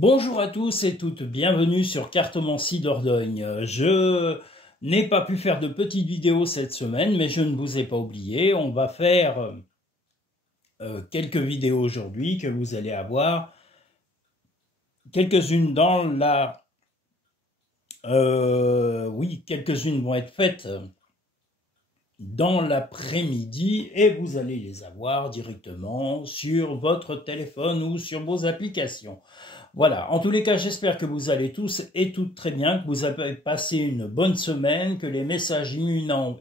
Bonjour à tous et toutes, bienvenue sur Cartomancie Dordogne. Je n'ai pas pu faire de petites vidéos cette semaine, mais je ne vous ai pas oublié. On va faire quelques vidéos aujourd'hui que vous allez avoir. Quelques-unes dans la... oui, quelques-unes vont être faites dans l'après-midi et vous allez les avoir directement sur votre téléphone ou sur vos applications. Voilà, en tous les cas, j'espère que vous allez tous et toutes très bien, que vous avez passé une bonne semaine, que les messages imminents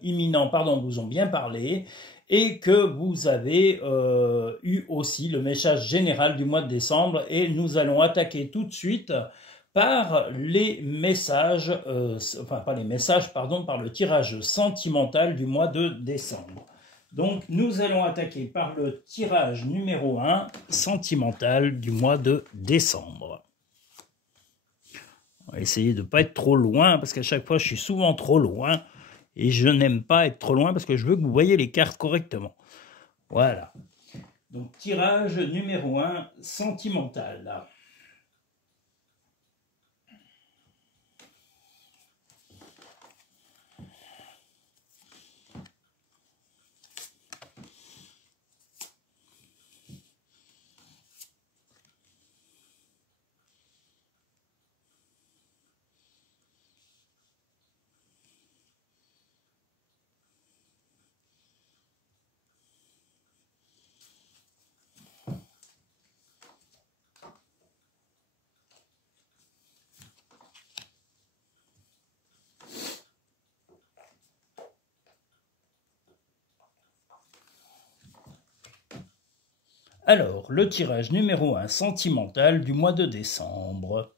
vous ont bien parlé et que vous avez eu aussi le message général du mois de décembre. Et nous allons attaquer tout de suite par les messages, par le tirage sentimental du mois de décembre. Donc, nous allons attaquer par le tirage numéro 1 sentimental du mois de décembre. On va essayer de ne pas être trop loin, parce qu'à chaque fois, je suis souvent trop loin. Et je n'aime pas être trop loin, parce que je veux que vous voyez les cartes correctement. Voilà. Donc, tirage numéro 1 sentimental. Alors, le tirage numéro 1 sentimental du mois de décembre.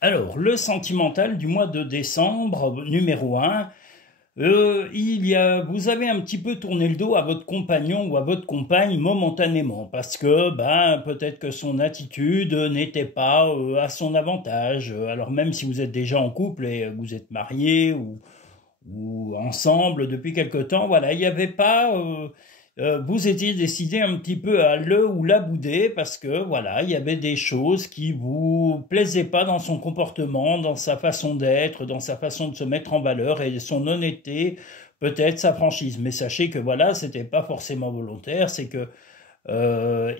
Alors, le sentimental du mois de décembre, numéro 1, vous avez un petit peu tourné le dos à votre compagnon ou à votre compagne momentanément, parce que peut-être que son attitude n'était pas à son avantage. Alors même si vous êtes déjà en couple et vous êtes marié ou ensemble depuis quelque temps, voilà, il n'y avait pas... vous étiez décidé un petit peu à le ou la bouder parce que voilà, il y avait des choses qui vous plaisaient pas dans son comportement, dans sa façon d'être, dans sa façon de se mettre en valeur et son honnêteté, peut-être sa franchise. Mais sachez que voilà, c'était pas forcément volontaire, c'est que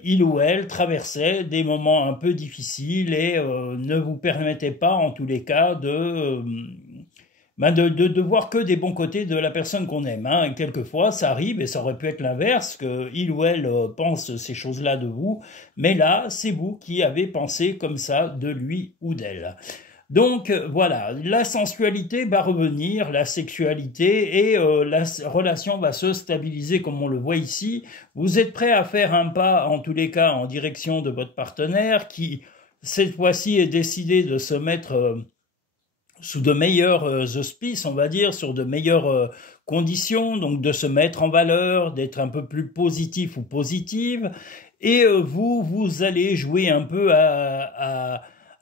il ou elle traversait des moments un peu difficiles et ne vous permettait pas en tous les cas de voir que des bons côtés de la personne qu'on aime. Hein. Quelquefois, ça arrive, et ça aurait pu être l'inverse, qu'il ou elle pense ces choses-là de vous, mais là, c'est vous qui avez pensé comme ça de lui ou d'elle. Donc voilà, la sensualité va revenir, la sexualité, et la relation va se stabiliser comme on le voit ici. Vous êtes prêt à faire un pas, en tous les cas, en direction de votre partenaire, qui, cette fois-ci, est décidé de se mettre... sous de meilleurs auspices, on va dire, sur de meilleures conditions, donc de se mettre en valeur, d'être un peu plus positif ou positive, et vous allez jouer un peu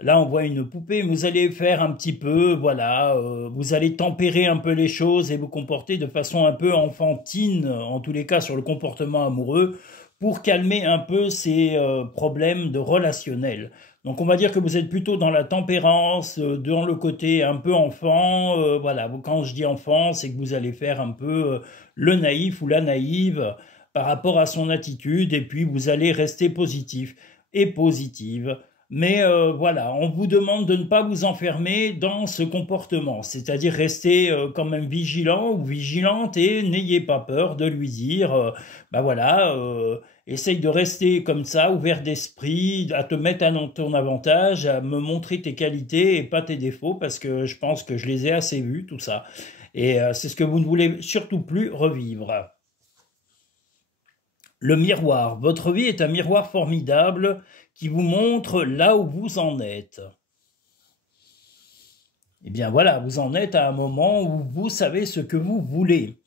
là on voit une poupée, vous allez faire un petit peu, voilà, vous allez tempérer un peu les choses et vous comporter de façon un peu enfantine, en tous les cas sur le comportement amoureux, pour calmer un peu ces problèmes de relationnel. Donc on va dire que vous êtes plutôt dans la tempérance, dans le côté un peu enfant. Voilà, quand je dis enfant, c'est que vous allez faire un peu le naïf ou la naïve par rapport à son attitude, et puis vous allez rester positif et positive. Mais voilà, on vous demande de ne pas vous enfermer dans ce comportement, c'est-à-dire rester quand même vigilant ou vigilante et n'ayez pas peur de lui dire, voilà, essaye de rester comme ça, ouvert d'esprit, à te mettre à ton avantage, à me montrer tes qualités et pas tes défauts, parce que je pense que je les ai assez vus, tout ça. Et c'est ce que vous ne voulez surtout plus revivre. Le miroir. Votre vie est un miroir formidable qui vous montre là où vous en êtes. Eh bien voilà, vous en êtes à un moment où vous savez ce que vous voulez.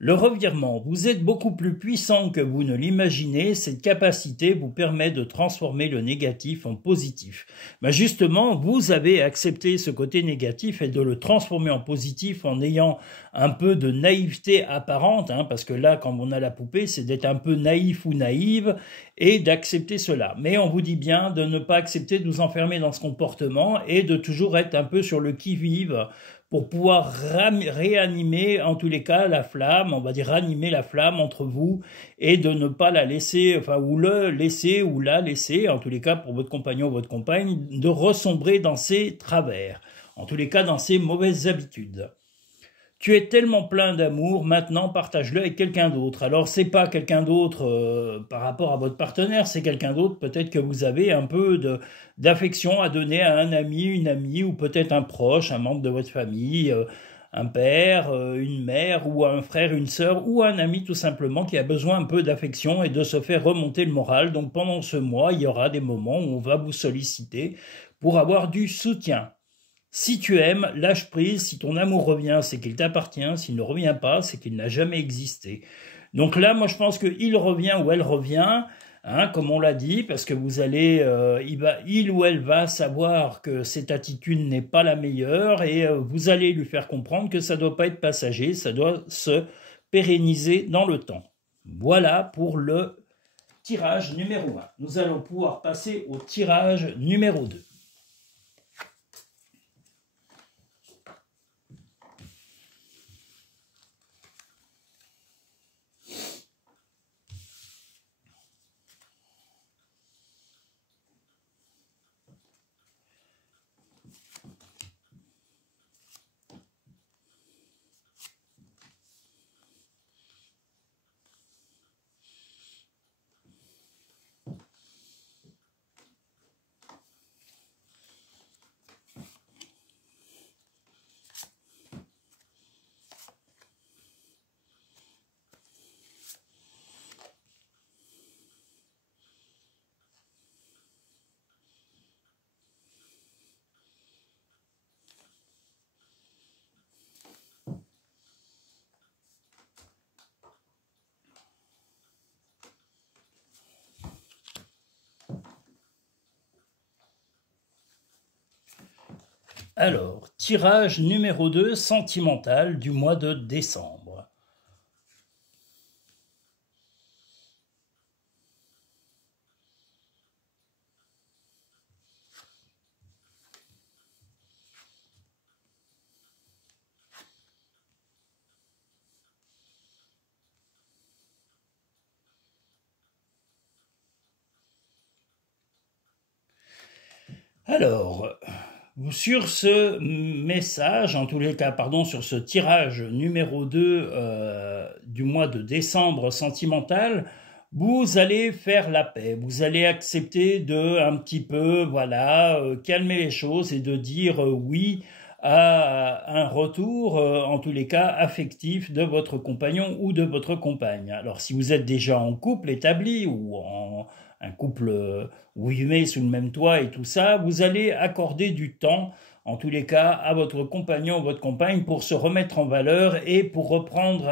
Le revirement, vous êtes beaucoup plus puissant que vous ne l'imaginez, cette capacité vous permet de transformer le négatif en positif. Ben justement, vous avez accepté ce côté négatif et de le transformer en positif en ayant un peu de naïveté apparente, hein, parce que là, quand on a la poupée, c'est d'être un peu naïf ou naïve et d'accepter cela. Mais on vous dit bien de ne pas accepter de vous enfermer dans ce comportement et de toujours être un peu sur le qui-vive pour pouvoir réanimer, en tous les cas, la flamme, on va dire ranimer la flamme entre vous et de ne pas la laisser, enfin, ou le laisser, ou la laisser, en tous les cas, pour votre compagnon ou votre compagne, de ressombrer dans ses travers, en tous les cas, dans ses mauvaises habitudes. Tu es tellement plein d'amour, maintenant partage-le avec quelqu'un d'autre. Alors c'est pas quelqu'un d'autre par rapport à votre partenaire, c'est quelqu'un d'autre peut-être que vous avez un peu d'affection à donner à un ami, une amie ou peut-être un proche, un membre de votre famille, un père, une mère ou un frère, une sœur ou un ami tout simplement qui a besoin un peu d'affection et de se faire remonter le moral. Donc pendant ce mois, il y aura des moments où on va vous solliciter pour avoir du soutien. Si tu aimes, lâche prise. Si ton amour revient, c'est qu'il t'appartient. S'il ne revient pas, c'est qu'il n'a jamais existé. Donc là, moi, je pense qu'il revient ou elle revient, hein, comme on l'a dit, parce que vous allez, il ou elle va savoir que cette attitude n'est pas la meilleure et vous allez lui faire comprendre que ça ne doit pas être passager, ça doit se pérenniser dans le temps. Voilà pour le tirage numéro 1. Nous allons pouvoir passer au tirage numéro 2. Alors, tirage numéro 2, sentimental du mois de décembre. Alors, sur ce message, en tous les cas, pardon, sur ce tirage numéro 2 du mois de décembre sentimental, vous allez faire la paix, vous allez accepter de un petit peu, voilà, calmer les choses et de dire oui à un retour, en tous les cas, affectif de votre compagnon ou de votre compagne. Alors, si vous êtes déjà en couple établi ou en un couple où vous vivez sous le même toit et tout ça, vous allez accorder du temps, en tous les cas, à votre compagnon ou votre compagne pour se remettre en valeur et pour reprendre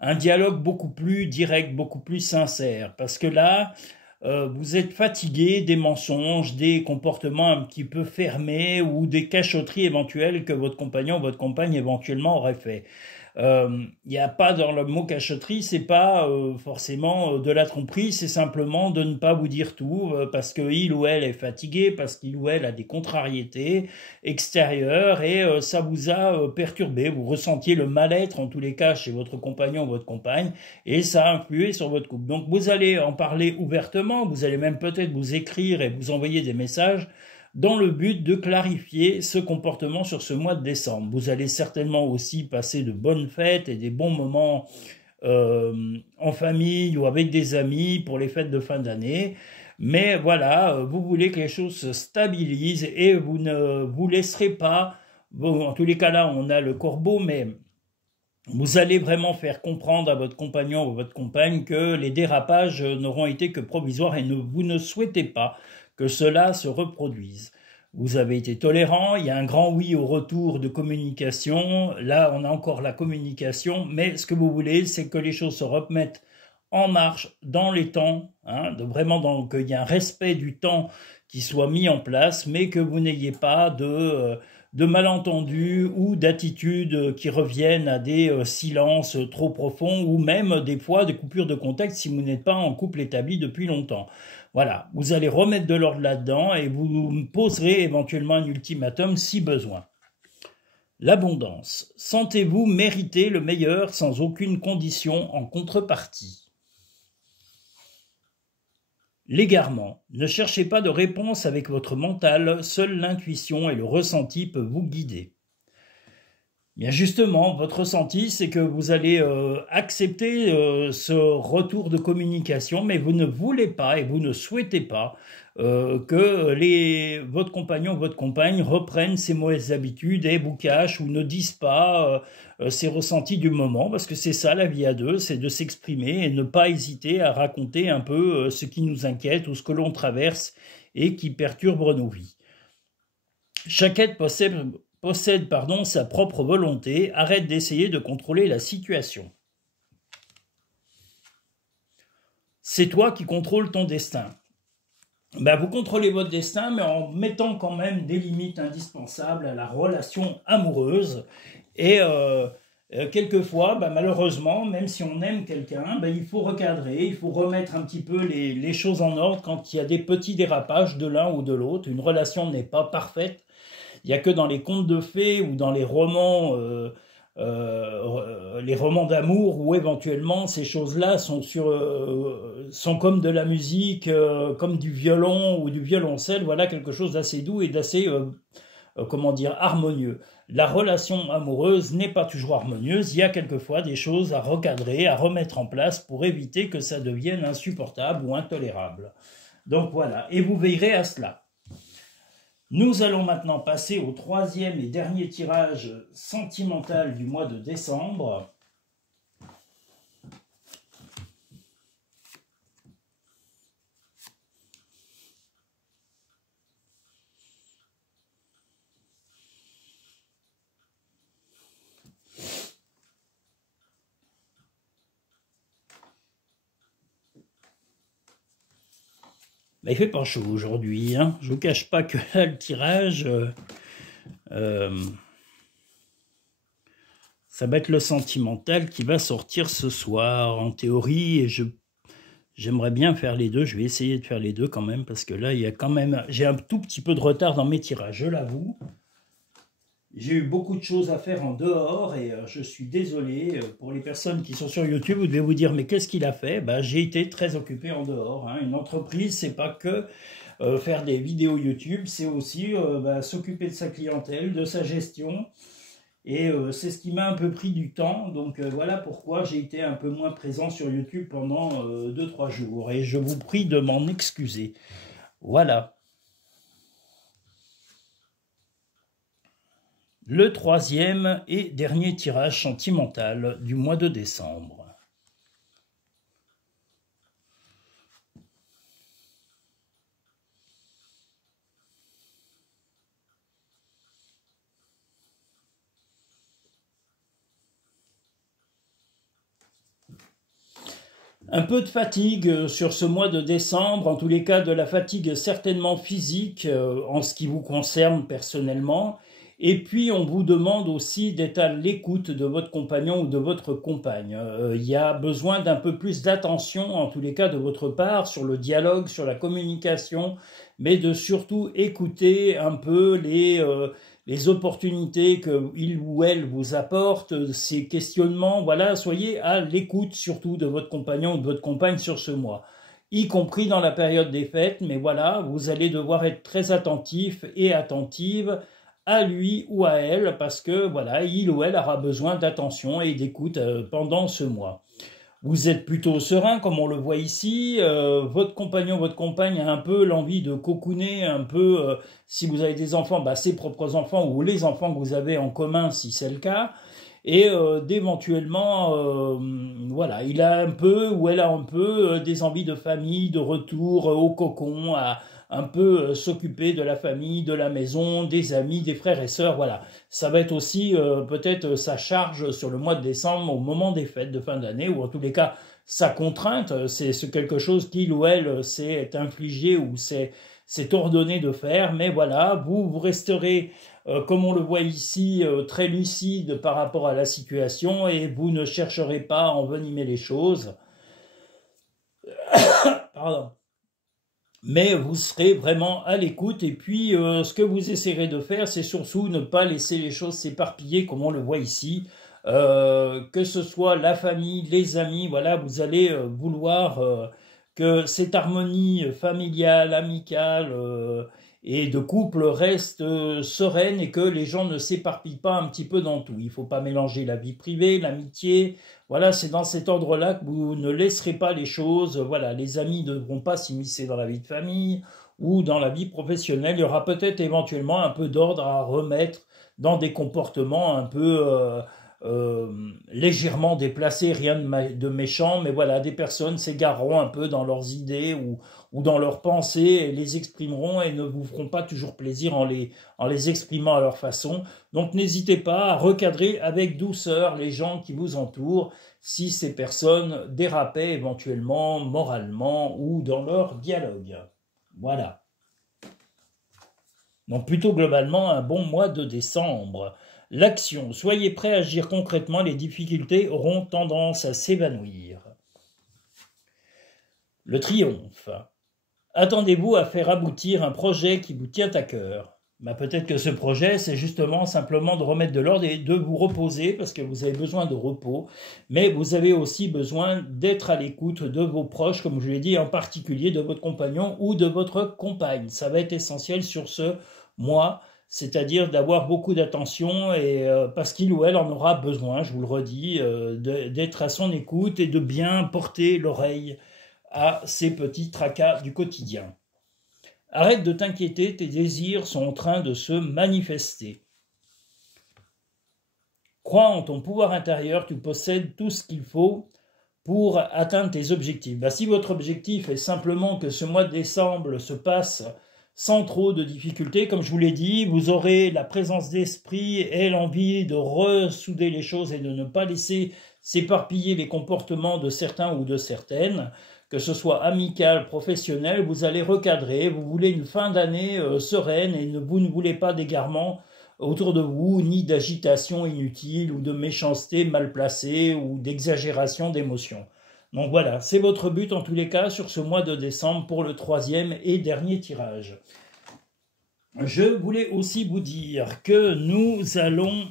un dialogue beaucoup plus direct, beaucoup plus sincère. Parce que là, vous êtes fatigué des mensonges, des comportements un petit peu fermés ou des cachotteries éventuelles que votre compagnon ou votre compagne éventuellement aurait fait. Il n'y a pas dans le mot cachotterie, c'est pas forcément de la tromperie, c'est simplement de ne pas vous dire tout parce que il ou elle est fatigué, parce qu'il ou elle a des contrariétés extérieures et ça vous a perturbé. Vous ressentiez le mal-être en tous les cas chez votre compagnon ou votre compagne et ça a influé sur votre couple. Donc vous allez en parler ouvertement, vous allez même peut-être vous écrire et vous envoyer des messages dans le but de clarifier ce comportement sur ce mois de décembre. Vous allez certainement aussi passer de bonnes fêtes et des bons moments en famille ou avec des amis pour les fêtes de fin d'année. Mais voilà, vous voulez que les choses se stabilisent et vous ne vous laisserez pas, bon, en tous les cas là on a le corbeau, mais vous allez vraiment faire comprendre à votre compagnon ou à votre compagne que les dérapages n'auront été que provisoires et vous ne souhaitez pas que cela se reproduise. vous avez été tolérant, il y a un grand oui au retour de communication, là on a encore la communication, mais ce que vous voulez, c'est que les choses se remettent en marche dans les temps, hein, vraiment qu'il y ait un respect du temps qui soit mis en place, mais que vous n'ayez pas de malentendus ou d'attitudes qui reviennent à des silences trop profonds ou même des fois des coupures de contact si vous n'êtes pas en couple établi depuis longtemps. Voilà, vous allez remettre de l'ordre là-dedans et vous poserez éventuellement un ultimatum si besoin. L'abondance. Sentez-vous mériter le meilleur sans aucune condition en contrepartie. L'égarement. Ne cherchez pas de réponse avec votre mental, seule l'intuition et le ressenti peuvent vous guider. Bien justement, votre ressenti, c'est que vous allez accepter ce retour de communication, mais vous ne voulez pas et vous ne souhaitez pas que votre compagnon ou votre compagne reprennent ces mauvaises habitudes et vous cachent ou ne disent pas ces ressentis du moment, parce que c'est ça la vie à deux, c'est de s'exprimer et ne pas hésiter à raconter un peu ce qui nous inquiète ou ce que l'on traverse et qui perturbe nos vies. Chaque être possède sa propre volonté, arrête d'essayer de contrôler la situation. C'est toi qui contrôles ton destin. Vous contrôlez votre destin, mais en mettant quand même des limites indispensables à la relation amoureuse. Et quelquefois, malheureusement, même si on aime quelqu'un, il faut recadrer, il faut remettre un petit peu les choses en ordre quand il y a des petits dérapages de l'un ou de l'autre. Une relation n'est pas parfaite. Il n'y a que dans les contes de fées ou dans les romans d'amour où éventuellement ces choses-là sont comme de la musique, comme du violon ou du violoncelle, voilà quelque chose d'assez doux et d'assez, harmonieux. La relation amoureuse n'est pas toujours harmonieuse, il y a quelquefois des choses à recadrer, à remettre en place pour éviter que ça devienne insupportable ou intolérable. Donc voilà, et vous veillerez à cela. Nous allons maintenant passer au troisième et dernier tirage sentimental du mois de décembre. Il fait pas chaud aujourd'hui, hein. Je vous cache pas que là, le tirage, ça va être le sentimental qui va sortir ce soir, en théorie, et j'aimerais bien faire les deux. Je vais essayer de faire les deux quand même, parce que là, j'ai un tout petit peu de retard dans mes tirages, je l'avoue. J'ai eu beaucoup de choses à faire en dehors et je suis désolé pour les personnes qui sont sur YouTube. Vous devez vous dire, mais qu'est-ce qu'il a fait? J'ai été très occupé en dehors, hein. Une entreprise, c'est pas que faire des vidéos YouTube, c'est aussi s'occuper de sa clientèle, de sa gestion. Et c'est ce qui m'a un peu pris du temps. Donc voilà pourquoi j'ai été un peu moins présent sur YouTube pendant 2-3 jours. Et je vous prie de m'en excuser. Voilà. Le troisième et dernier tirage sentimental du mois de décembre. Un peu de fatigue sur ce mois de décembre, en tous les cas de la fatigue certainement physique en ce qui vous concerne personnellement. Et puis, on vous demande aussi d'être à l'écoute de votre compagnon ou de votre compagne. Il y a besoin d'un peu plus d'attention, en tous les cas, de votre part, sur le dialogue, sur la communication, mais de surtout écouter un peu les opportunités qu'il ou elle vous apporte, ces questionnements. Voilà, soyez à l'écoute surtout de votre compagnon ou de votre compagne sur ce mois, y compris dans la période des fêtes. Mais voilà, vous allez devoir être très attentif et attentive à lui ou à elle, parce que voilà, il ou elle aura besoin d'attention et d'écoute pendant ce mois. Vous êtes plutôt serein, comme on le voit ici. Votre compagnon, votre compagne a un peu l'envie de cocooner, un peu, si vous avez des enfants, ses propres enfants ou les enfants que vous avez en commun, si c'est le cas. Et d'éventuellement, voilà, il a un peu ou elle a un peu des envies de famille, de retour au cocon, à un peu s'occuper de la famille, de la maison, des amis, des frères et sœurs, voilà. Ça va être aussi peut-être sa charge sur le mois de décembre au moment des fêtes de fin d'année, ou en tous les cas sa contrainte, c'est quelque chose qu'il ou elle s'est infligé ou s'est ordonné de faire, mais voilà, vous resterez, comme on le voit ici, très lucide par rapport à la situation et vous ne chercherez pas à envenimer les choses. Pardon. Mais vous serez vraiment à l'écoute et puis ce que vous essaierez de faire, c'est surtout ne pas laisser les choses s'éparpiller comme on le voit ici. Que ce soit la famille, les amis, voilà, vous allez vouloir que cette harmonie familiale, amicale et de couple reste sereine et que les gens ne s'éparpillent pas un petit peu dans tout. Il ne faut pas mélanger la vie privée, l'amitié. Voilà, c'est dans cet ordre-là que vous ne laisserez pas les choses. Voilà, les amis ne devront pas s'immiscer dans la vie de famille ou dans la vie professionnelle. Il y aura peut-être éventuellement un peu d'ordre à remettre dans des comportements un peu légèrement déplacés, rien de méchant, mais voilà, des personnes s'égareront un peu dans leurs idées ou dans leurs pensées et les exprimeront et ne vous feront pas toujours plaisir en les exprimant à leur façon. Donc n'hésitez pas à recadrer avec douceur les gens qui vous entourent si ces personnes dérapaient éventuellement moralement ou dans leur dialogue. Voilà. Donc plutôt globalement un bon mois de décembre. L'action. Soyez prêts à agir concrètement, les difficultés auront tendance à s'évanouir. Le triomphe. Attendez-vous à faire aboutir un projet qui vous tient à cœur. Peut-être que ce projet, c'est justement simplement de remettre de l'ordre et de vous reposer parce que vous avez besoin de repos, mais vous avez aussi besoin d'être à l'écoute de vos proches, comme je l'ai dit, en particulier de votre compagnon ou de votre compagne. Ça va être essentiel sur ce mois, c'est-à-dire d'avoir beaucoup d'attention et parce qu'il ou elle en aura besoin, je vous le redis, d'être à son écoute et de bien porter l'oreille à ces petits tracas du quotidien. Arrête de t'inquiéter, tes désirs sont en train de se manifester. Crois en ton pouvoir intérieur, tu possèdes tout ce qu'il faut pour atteindre tes objectifs. Si votre objectif est simplement que ce mois de décembre se passe sans trop de difficultés, comme je vous l'ai dit, vous aurez la présence d'esprit et l'envie de ressouder les choses et de ne pas laisser s'éparpiller les comportements de certains ou de certaines, que ce soit amical, professionnel, vous allez recadrer, vous voulez une fin d'année sereine et vous ne voulez pas d'égarement autour de vous, ni d'agitation inutile ou de méchanceté mal placée ou d'exagération d'émotions. Donc voilà, c'est votre but en tous les cas sur ce mois de décembre pour le 3e et dernier tirage. Je voulais aussi vous dire que nous allons...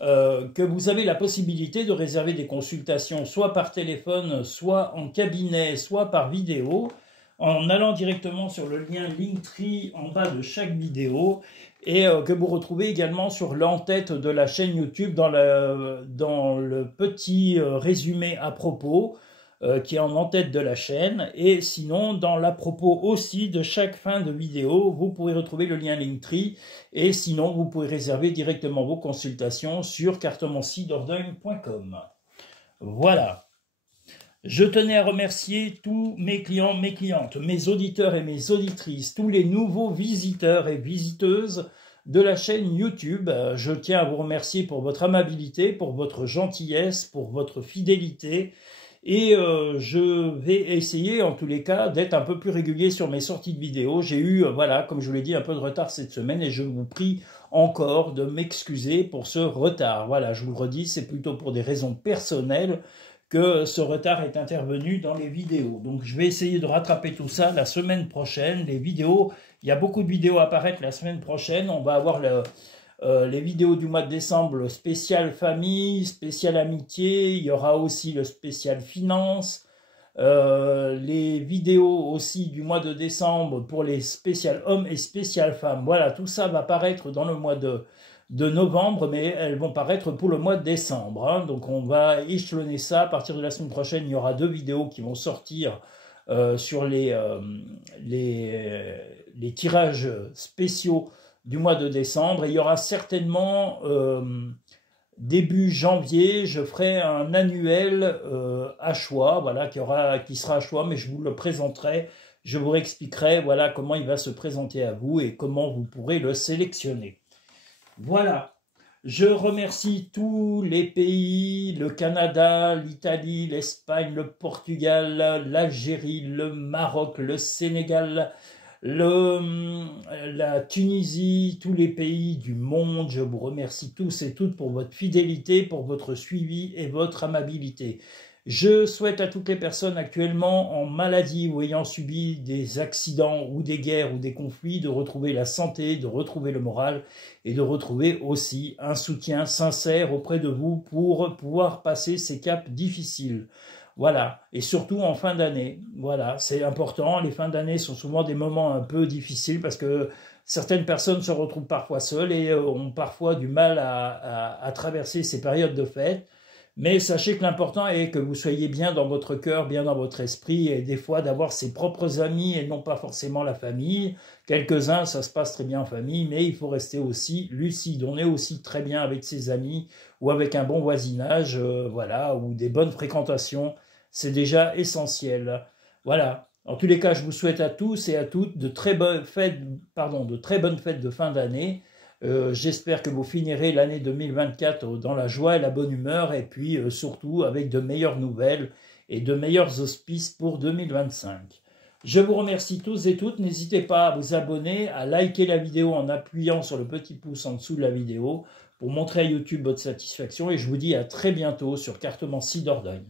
que vous avez la possibilité de réserver des consultations soit par téléphone, soit en cabinet, soit par vidéo, en allant directement sur le lien Linktree en bas de chaque vidéo et que vous retrouvez également sur l'en-tête de la chaîne YouTube dans le petit résumé à propos qui est en en-tête de la chaîne, et sinon dans l'à propos aussi de chaque fin de vidéo, vous pouvez retrouver le lien Linktree, et sinon vous pouvez réserver directement vos consultations sur cartomanciedordogne.com. Voilà. Je tenais à remercier tous mes clients, mes clientes, mes auditeurs et mes auditrices, tous les nouveaux visiteurs et visiteuses de la chaîne YouTube. Je tiens à vous remercier pour votre amabilité, pour votre gentillesse, pour votre fidélité. Et je vais essayer en tous les cas d'être un peu plus régulier sur mes sorties de vidéos. J'ai eu, voilà, comme je vous l'ai dit, un peu de retard cette semaine et je vous prie encore de m'excuser pour ce retard. Voilà, je vous le redis, c'est plutôt pour des raisons personnelles que ce retard est intervenu dans les vidéos. Donc je vais essayer de rattraper tout ça la semaine prochaine. Les vidéos, il y a beaucoup de vidéos à apparaître la semaine prochaine. On va avoir les vidéos du mois de décembre, le spécial famille, spécial amitié. Il y aura aussi le spécial finance. Les vidéos aussi du mois de décembre pour les spécial hommes et spécial femmes. Voilà, tout ça va apparaître dans le mois de novembre, mais elles vont paraître pour le mois de décembre. Hein. Donc on va échelonner ça. À partir de la semaine prochaine, il y aura 2 vidéos qui vont sortir sur les tirages spéciaux du mois de décembre. Et il y aura certainement, début janvier, je ferai un annuel à choix, voilà, qui sera à choix, mais je vous le présenterai Je vous expliquerai voilà, comment il va se présenter à vous et comment vous pourrez le sélectionner. Voilà. Je remercie tous les pays, le Canada, l'Italie, l'Espagne, le Portugal, l'Algérie, le Maroc, le Sénégal, la Tunisie, tous les pays du monde. Je vous remercie tous et toutes pour votre fidélité, pour votre suivi et votre amabilité. Je souhaite à toutes les personnes actuellement en maladie ou ayant subi des accidents ou des guerres ou des conflits de retrouver la santé, de retrouver le moral et de retrouver aussi un soutien sincère auprès de vous pour pouvoir passer ces caps difficiles. Voilà, et surtout en fin d'année. Voilà, c'est important. Les fins d'année sont souvent des moments un peu difficiles parce que certaines personnes se retrouvent parfois seules et ont parfois du mal à traverser ces périodes de fête. Mais sachez que l'important est que vous soyez bien dans votre cœur, bien dans votre esprit, et des fois d'avoir ses propres amis et non pas forcément la famille. Quelques-uns, ça se passe très bien en famille, mais il faut rester aussi lucide. On est aussi très bien avec ses amis ou avec un bon voisinage, voilà, ou des bonnes fréquentations. C'est déjà essentiel. Voilà. En tous les cas, je vous souhaite à tous et à toutes de très bonnes fêtes, de fin d'année. J'espère que vous finirez l'année 2024 dans la joie et la bonne humeur et puis surtout avec de meilleures nouvelles et de meilleurs auspices pour 2025. Je vous remercie tous et toutes. N'hésitez pas à vous abonner, à liker la vidéo en appuyant sur le petit pouce en dessous de la vidéo pour montrer à YouTube votre satisfaction et je vous dis à très bientôt sur Cartomancie Dordogne.